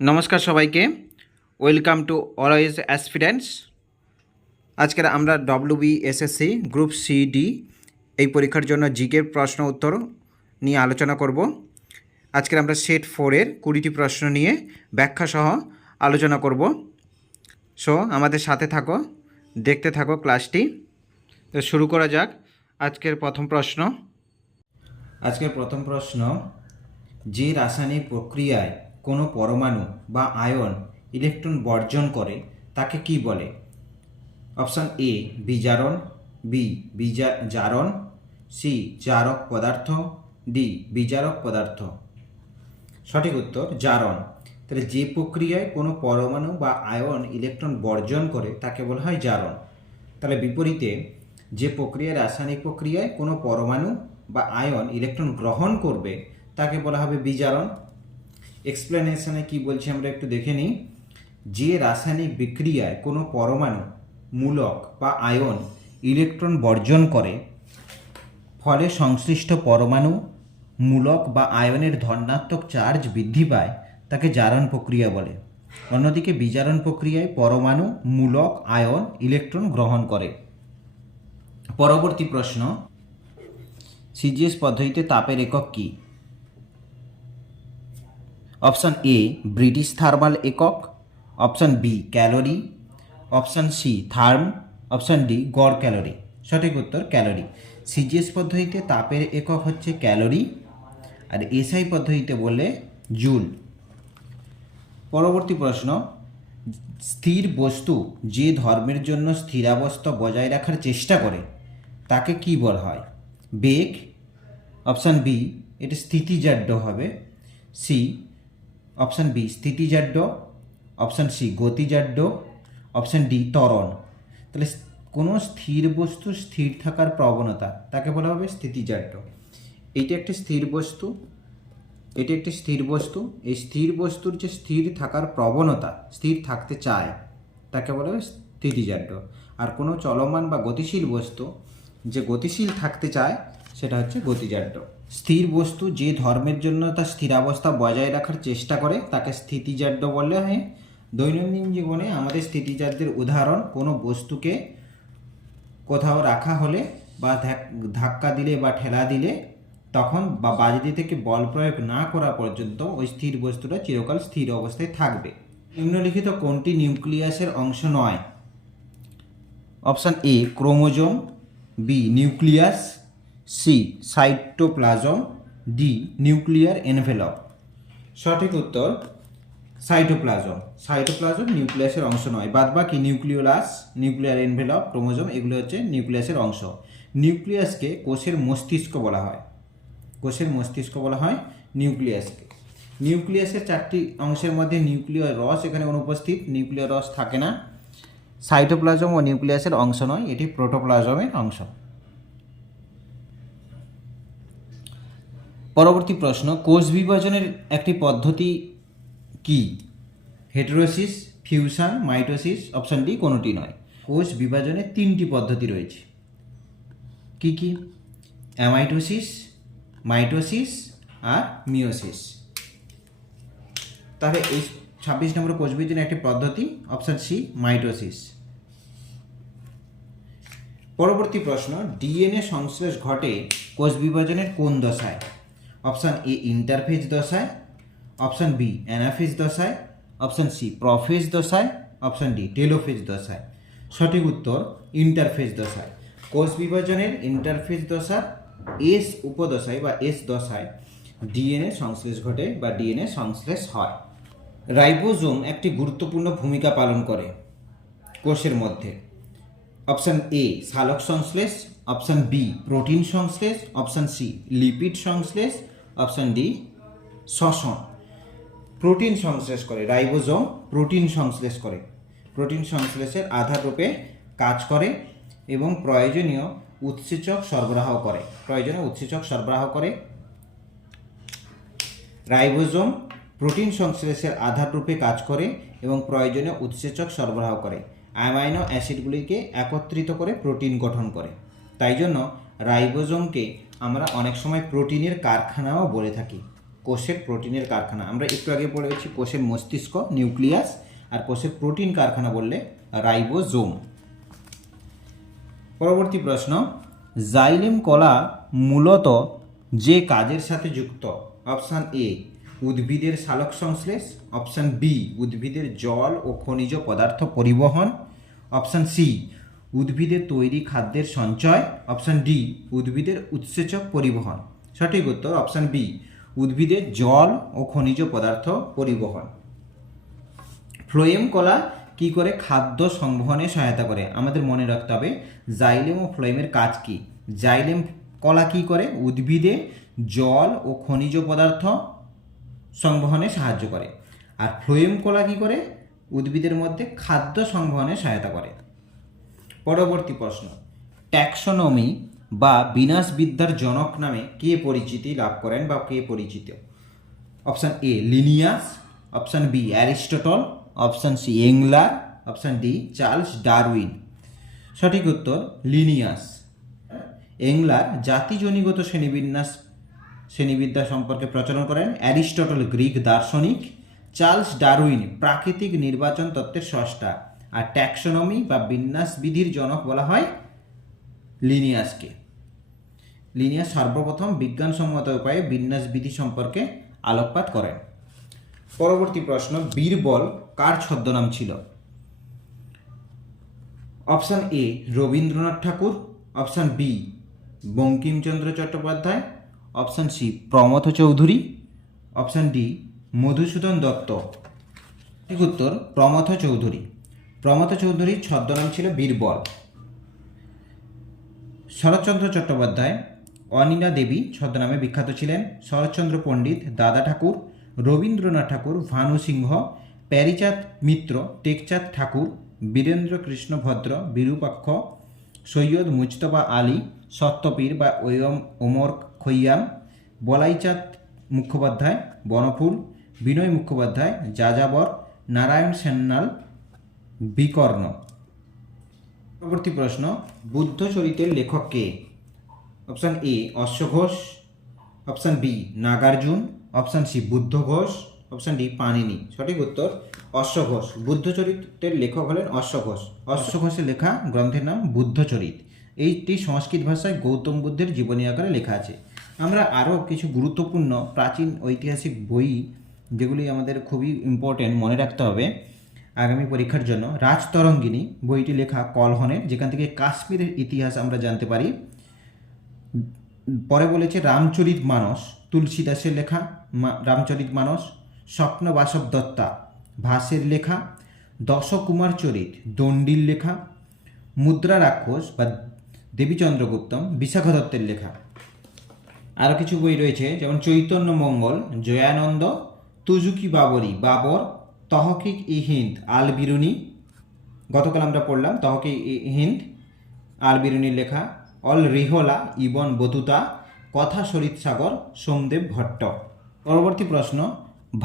নমস্কার সবাইকে, welcome to always aspirants. আজকের আমরা WBSSC গ্রুপ CD এই পরীক্ষার জন্য জিকে প্রশ্ন উত্তর নিয়ে আলোচনা করব। আজকের আমরা সেট 4-এর 20টি প্রশ্ন নিয়ে ব্যাখ্যা সহ আলোচনা করব। সো আমাদের সাথে থাকো, দেখতে থাকো ক্লাসটি। তো শুরু করা যাক। আজকের প্রথম প্রশ্ন, যে রাসায়নিক প্রক্রিয়ায় কোনো পরমাণু বা আয়ন ইলেকট্রন বর্জন করে তাকে কি বলে? অপশান এ বিজারণ, বি জারণ, সি জারক পদার্থ, ডি বিজারক পদার্থ। সঠিক উত্তর জারণ। তাহলে যে প্রক্রিয়ায় কোনো পরমাণু বা আয়ন ইলেকট্রন বর্জন করে তাকে বলা হয় জারণ। তাহলে বিপরীতে যে প্রক্রিয়ায় রাসায়নিক প্রক্রিয়ায় কোনো পরমাণু বা আয়ন ইলেকট্রন গ্রহণ করবে তাকে বলা হবে বিজারণ। এক্সপ্লেনেশনে কি বলছি আমরা একটু দেখে নিই। যে রাসায়নিক বিক্রিয়ায় কোনো পরমাণু, মূলক বা আয়ন ইলেকট্রন বর্জন করে, ফলে সংশ্লিষ্ট পরমাণু, মূলক বা আয়নের ধনাত্মক চার্জ বৃদ্ধি পায়, তাকে জারণ প্রক্রিয়া বলে। অন্যদিকে বিজারণ প্রক্রিয়ায় পরমাণু, মূলক, আয়ন ইলেকট্রন গ্রহণ করে। পরবর্তী প্রশ্ন, সিজিএস পদ্ধতিতে তাপের একক কী? অপশান এ ব্রিটিশ থার্মাল একক, option B calorie, option C therm, option D গড় ক্যালোরি। সঠিক উত্তর ক্যালোরি। সিজিএস পদ্ধতিতে তাপের একক হচ্ছে ক্যালোরি, আর এসআই পদ্ধতিতে বললে জুল। পরবর্তী প্রশ্ন, স্থির বস্তু যে ধর্মের জন্য স্থিরাবস্থা বজায় রাখার চেষ্টা করে তাকে কি বলা হয়? বেগ, অপশান বি এটা স্থিতিজাড্য হবে, সি অপশান বি স্থিতিজাড্য, অপশান সি গতিজাড্য, অপশান ডি ত্বরণ। তাহলে কোনো স্থির বস্তু স্থির থাকার প্রবণতা তাকে বলা হবে স্থিতিজাড্য। এইটা একটি স্থির বস্তু, এটি একটি স্থির বস্তু। এই স্থির বস্তুর যে স্থির থাকার প্রবণতা, স্থির থাকতে চায়, তাকে বলা হবে স্থিতিজাড্য। আর কোনো চলমান বা গতিশীল বস্তু যে গতিশীল থাকতে চায় সেটা হচ্ছে গতিজাড্য। স্থির বস্তু যে ধর্মের জন্য তার স্থিরাবস্থা বজায় রাখার চেষ্টা করে তাকে স্থিতিজাড্য বললে হয়। দৈনন্দিন জীবনে আমাদের স্থিতিজাড্যের উদাহরণ, কোনো বস্তুকে কোথাও রাখা হলে বা ধাক্কা দিলে বা ঠেলা দিলে তখন বা বাজদি থেকে বল প্রয়োগ না করা পর্যন্ত ওই স্থির বস্তুটা চিরকাল স্থির অবস্থায় থাকবে। নিম্নলিখিত কোনটি নিউক্লিয়াসের অংশ নয়? Option A chromosome, B nucleus, C cytoplasm, D nuclear envelope. সঠিক উত্তর সাইটোপ্লাজম। সাইটোপ্লাজম নিউক্লিয়াসের অংশ নয়, বাদবাকি নিউক্লিওলাস, নিউক্লিয়ার এনভেলপ, ক্রোমোজোম এগুলো হচ্ছে নিউক্লিয়াসের অংশ। নিউক্লিয়াসকে কোষের মস্তিষ্ক বলা হয়, কোষের মস্তিষ্ক বলা হয় নিউক্লিয়াসকে। নিউক্লিয়াসের 4টি অংশের মধ্যে নিউক্লিয়ার রস এখানে অনুপস্থিত, নিউক্লিয়ার রস থাকে না। সাইটোপ্লাজম ও নিউক্লিয়াসের অংশ নয়, এটি প্রোটোপ্লাজমের অংশ। পরবর্তী প্রশ্ন, কোষ বিভাজনের একটি পদ্ধতি কি? হেটেরোসিস, ফিউশন, মাইটোসিস, অপশান ডি কোনোটি নয়। কোষ বিভাজনের 3টি পদ্ধতি রয়েছে। কি কি? অ্যামাইটোসিস, মাইটোসিস আর মিওসিস। তাহলে এই 26 নম্বর কোষ বিভাজনের একটি পদ্ধতি, অপশান সি মাইটোসিস। পরবর্তী প্রশ্ন, ডিএনএ সংশ্লেষ ঘটে কোষ বিভাজনের কোন দশায়? অপশান এ ইন্টারফেজ দশায়, অপশান বি অ্যানাফেজ দশায়, অপশান সি প্রোফেজ দশায়, অপশান ডি টেলোফেজ দশায়। সঠিক উত্তর ইন্টারফেজ দশায়। কোষ বিভাজনের ইন্টারফেজ দশা এস উপদশায় বা এস দশায় ডিএনএ সংশ্লেষ ঘটে বা ডিএনএ সংশ্লেষ হয়। রাইবোজোম একটি গুরুত্বপূর্ণ ভূমিকা পালন করে কোষের মধ্যে। অপশান এ সালোক সংশ্লেষ, অপশান বি প্রোটিন সংশ্লেষ, অপশান সি লিপিড সংশ্লেষ, অপশান ডি শ্বসন। প্রোটিন সংশ্লেষ করে রাইবোজোম, প্রোটিন সংশ্লেষ করে। প্রোটিন সংশ্লেষের আধার রূপে কাজ করে এবং প্রয়োজনীয় উৎসেচক সরবরাহ করে, রাইবোজোম প্রোটিন সংশ্লেষের আধার রূপে কাজ করে এবং প্রয়োজনীয় উৎসেচক সরবরাহ করে। অ্যামাইনো অ্যাসিডগুলিকে একত্রিত করে প্রোটিন গঠন করে। তাই জন্য রাইবোজোমকে আমরা অনেক সময় প্রোটিনের কারখানাও বলে থাকি। কোষের প্রোটিনের কারখানা। আমরা একটু আগে পড়েছি কোষের মস্তিষ্ক নিউক্লিয়াস, আর কোষের প্রোটিন কারখানা বললে রাইবোজোম। পরবর্তী প্রশ্ন, জাইলেম কলা মূলত যে কাজের সাথে যুক্ত? অপশান এ উদ্ভিদের সালোক সংশ্লেষ, অপশান বি উদ্ভিদের জল ও খনিজ পদার্থ পরিবহন, অপশান সি উদ্ভিদের তৈরি খাদ্যের সঞ্চয়, অপশান ডি উদ্ভিদের উৎসেচক পরিবহন। সঠিক উত্তর অপশান বি উদ্ভিদের জল ও খনিজ পদার্থ পরিবহন। ফ্লোয়েম কলা কি করে খাদ্য সংবহনে সহায়তা করে? আমাদের মনে রাখতে হবে জাইলেম ও ফ্লোয়েমের কাজ কি। জাইলেম কলা কি করে? উদ্ভিদে জল ও খনিজ পদার্থ সংবহনে সাহায্য করে। আর ফ্লোয়েম কলা কি করে? উদ্ভিদের মধ্যে খাদ্য সংবহনে সহায়তা করে। পরবর্তী প্রশ্ন, ট্যাক্সোনমি বা বিন্যাসবিদ্যার জনক নামে কে পরিচিতি লাভ করেন বা কে পরিচিত? Option A Linnaeus, option B Aristotle, option C Engler, option D Charles Darwin. সঠিক উত্তর লিনিয়াস। এংলার জাতিজনিগত শ্রেণীবিদ্যা সম্পর্কে প্রচলন করেন, অ্যারিস্টটল গ্রিক দার্শনিক, চার্লস ডারউইন প্রাকৃতিক নির্বাচন তত্ত্বের স্রষ্টা, আর ট্যাক্সোনমি বা বিন্যাসবিধির জনক বলা হয় লিনিয়াসকে। লিনিয়াস সর্বপ্রথম বিজ্ঞানসম্মত উপায়ে বিন্যাসবিধি সম্পর্কে আলোকপাত করেন। পরবর্তী প্রশ্ন, বীরবল কার ছদ্মনাম ছিল? Option A Rabindranath Tagore, option B Bankimchandra Chattopadhyay, option C Pramatha Chaudhuri, option D Madhusudan Dutta. ঠিক উত্তর প্রমথ চৌধুরী। প্রমথ চৌধুরীর ছদ্মনাম ছিল বীরবল। শরৎচন্দ্র চট্টোপাধ্যায় অনিলা দেবী ছদ্মনামে বিখ্যাত ছিলেন। শরৎচন্দ্র পণ্ডিত দাদা ঠাকুর, রবীন্দ্রনাথ ঠাকুর ভানু সিংহ, প্যারীচাঁদ মিত্র টেকচাঁদ ঠাকুর, বীরেন্দ্র কৃষ্ণ ভদ্র বিরূপাক্ষ, সৈয়দ মুজতবা আলী সত্যপীর বা ওমর খৈয়াম, বলাইচাঁদ মুখোপাধ্যায় বনফুল, বিনয় মুখোপাধ্যায় যাযাবর, নারায়ণ সান্যাল বিকর্ণ। পরবর্তী প্রশ্ন, বুদ্ধ চরিতের লেখক কে? Option A Ashwa Ghosh, option B Nagarjuna, option C Buddha Ghosh, option D Panini. সঠিক উত্তর অশ্ব ঘোষ। বুদ্ধ চরিত্রের লেখক হলেন অশ্ব ঘোষ। অশ্ব ঘোষের লেখা গ্রন্থের নাম বুদ্ধচরিত। এইটি সংস্কৃত ভাষায় গৌতম বুদ্ধের জীবনী আকারে লেখা আছে। আমরা আরও কিছু গুরুত্বপূর্ণ প্রাচীন ঐতিহাসিক বই যেগুলি আমাদের খুবই ইম্পর্টেন্ট মনে রাখতে হবে আগামী পরীক্ষার জন্য। রাজতরঙ্গিনী বইটি লেখা কলহনের, যেখান থেকে কাশ্মীরের ইতিহাস আমরা জানতে পারি। পরে বলেছে রামচরিত মানস তুলসীদাসের লেখা রামচরিত মানস, স্বপ্ন বাসব দত্তা ভাসের লেখা, দশকুমার চরিত দণ্ডির লেখা, মুদ্রা রাক্ষস বা দেবীচন্দ্রগুপ্তম বিশাখা দত্তের লেখা। আরও কিছু বই রয়েছে যেমন চৈতন্য মঙ্গল জয়ানন্দ, তুজুকি বাবরি বাবর, তহকিক ই হিন্দ আল বিরুনি, গতকাল আমরা পড়লাম তহকিক ই হিন্দ আল বিরুনির লেখা, অল রিহলা ইবন বতুতা, কথা সরিত সাগর সোমদেব ভট্ট। পরবর্তী প্রশ্ন,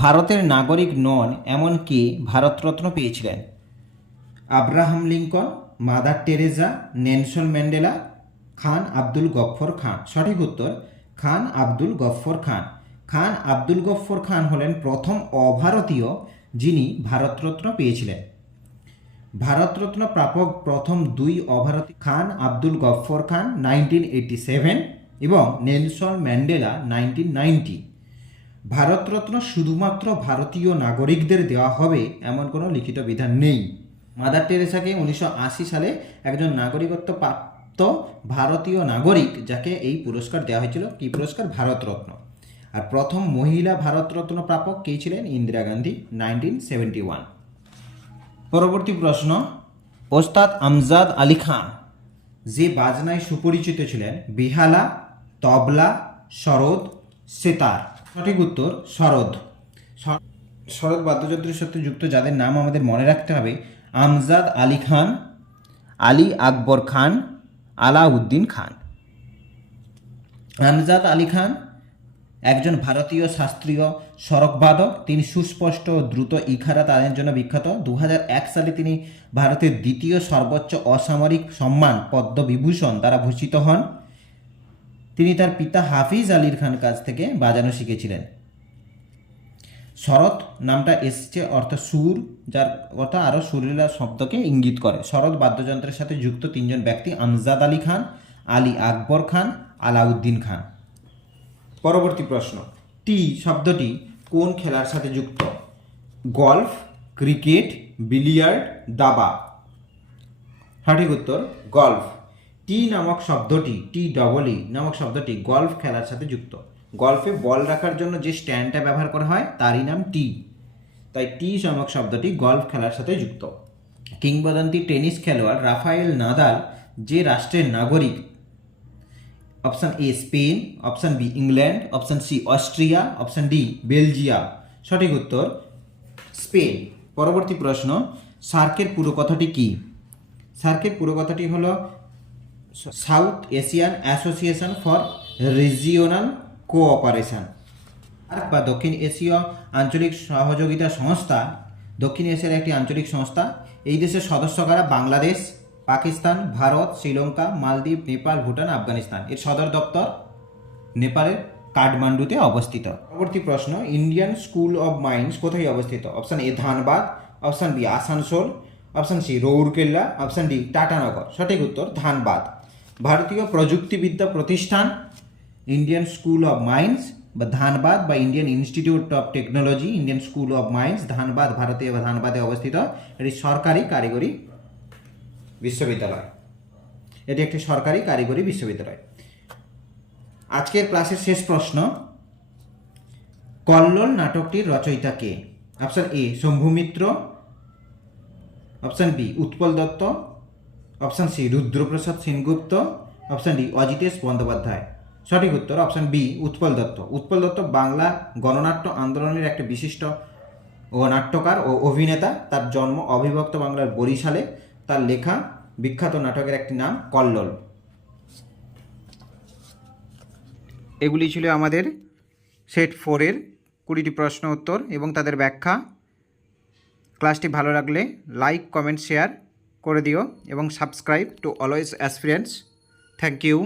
ভারতের নাগরিক নন এমন কে ভারতরত্ন পেয়েছিলেন? Abraham Lincoln, Mother Teresa, Nelson Mandela, Khan Abdul Gaffar Khan. সঠিক উত্তর খান আব্দুল গফ্ফর খান। খান আব্দুল গফ্ফর খান হলেন প্রথম অভারতীয় যিনি ভারতরত্ন পেয়েছিলেন। ভারতরত্ন প্রাপক প্রথম দুই অভারতীয় খান আব্দুল গফ্ফর খান 1987 এবং নেলসন ম্যান্ডেলা 1990। ভারতরত্ন শুধুমাত্র ভারতীয় নাগরিকদের দেওয়া হবে এমন কোনো লিখিত বিধান নেই। মাদার টেরেসাকে 1980 সালে একজন নাগরিকত্ব প্রাপ্ত ভারতীয় নাগরিক যাকে এই পুরস্কার দেওয়া হয়েছিল। কি পুরস্কার? ভারতরত্ন। আর প্রথম মহিলা ভারতরত্ন প্রাপক কে ছিলেন? ইন্দিরা গান্ধী 1971। পরবর্তী প্রশ্ন, ওস্তাদ আমজাদ আলী খান যে বাজনায় সুপরিচিত ছিলেন বেহালা, তবলা, সরোদ, সেতার। সঠিক উত্তর সরোদ। সরোদ বাদ্যযন্ত্রের সাথে যুক্ত যাদের নাম আমাদের মনে রাখতে হবে আমজাদ আলী খান, আলী আকবর খান, আলাউদ্দিন খান। আমজাদ আলী খান একজন ভারতীয় শাস্ত্রীয় সরোদবাদক। তিনি সুস্পষ্ট ও দ্রুত ইখারা তালের জন্য বিখ্যাত। 2001 সালে তিনি ভারতের দ্বিতীয় সর্বোচ্চ অসামরিক সম্মান পদ্মবিভূষণ দ্বারা ভূষিত হন। তিনি তার পিতা হাফিজ আলীর খান কাছ থেকে বাজানো শিখেছিলেন। শরৎ নামটা এসছে অর্থ সুর, যার অর্থ আরও সুরেলা শব্দকে ইঙ্গিত করে। শরৎ বাদ্যযন্ত্রের সাথে যুক্ত তিনজন ব্যক্তি: আমজাদ আলী খান, আলী আকবর খান, আলাউদ্দিন খান। পরবর্তী প্রশ্ন, টি শব্দটি কোন খেলার সাথে যুক্ত? গল্ফ, ক্রিকেট, বিলিয়ার্ড, দাবা। সঠিক উত্তর গল্ফ। টি নামক শব্দটি, টি ডবল ই নামক শব্দটি গল্ফ খেলার সাথে যুক্ত। গল্ফে বল রাখার জন্য যে স্ট্যান্ডটা ব্যবহার করা হয় তারই নাম টি, তাই টি নামক শব্দটি গল্ফ খেলার সাথে যুক্ত। কিংবদন্তি টেনিস খেলোয়াড় রাফায়েল নাদাল যে রাষ্ট্রের নাগরিক? Option A Spain, option B England, option C Austria, option D Belgium. সঠিক উত্তর স্পেন। পরবর্তী প্রশ্ন, সার্কের পুরো কথাটি কি? সার্কের পুরো কথাটি হলো south Asian association for regional cooperation. SAARC বা দক্ষিণ এশীয় আঞ্চলিক সহযোগিতা সংস্থা দক্ষিণ এশিয়ার একটি আঞ্চলিক সংস্থা। এই দেশের সদস্য কারা? বাংলাদেশ, পাকিস্তান, ভারত, শ্রীলঙ্কা, মালদ্বীপ, নেপাল, ভুটান, আফগানিস্তান। এর সদর দপ্তর নেপালের কাঠমান্ডুতে অবস্থিত। পরবর্তী প্রশ্ন, ইন্ডিয়ান স্কুল অব মাইন্স কোথায় অবস্থিত? Option A Dhanbad, option B Asansol, option C Rourkela, option D Tatanagar. সঠিক উত্তর ধানবাদ। ভারতীয় প্রযুক্তিবিদ্যা প্রতিষ্ঠান ইন্ডিয়ান স্কুল অব মাইন্স বা ধানবাদ বা Indian institute of technology Indian school of mines Dhanbad, ভারতীয় ধানবাদে অবস্থিত। এটি সরকারি কারিগরি বিশ্ববিদ্যালয়। এটি একটি সরকারি কারিগরি বিশ্ববিদ্যালয়। আজকের ক্লাসের শেষ প্রশ্ন, কল্লোল নাটকটির রচয়িতা কে? Option A Shambhu Mitra, option B Utpal Dutt, option C Rudraprasad Sengupta, option D Ajitesh Bandyopadhyay. সঠিক উত্তর অপশান বি উৎপল দত্ত। উৎপল দত্ত বাংলা গণনাট্য আন্দোলনের একটি বিশিষ্ট ও নাট্যকার ও অভিনেতা। তার জন্ম অবিভক্ত বাংলার বরিশালে। তার লেখা বিখ্যাত নাটকের একটি নাম কল্লোল। এগুলি ছিল আমাদের সেট 4-এর 20টি প্রশ্ন উত্তর এবং তাদের ব্যাখ্যা। ক্লাসটি ভালো লাগলে লাইক, কমেন্ট, শেয়ার করে দিও এবং subscribe to always aspirants. Thank you.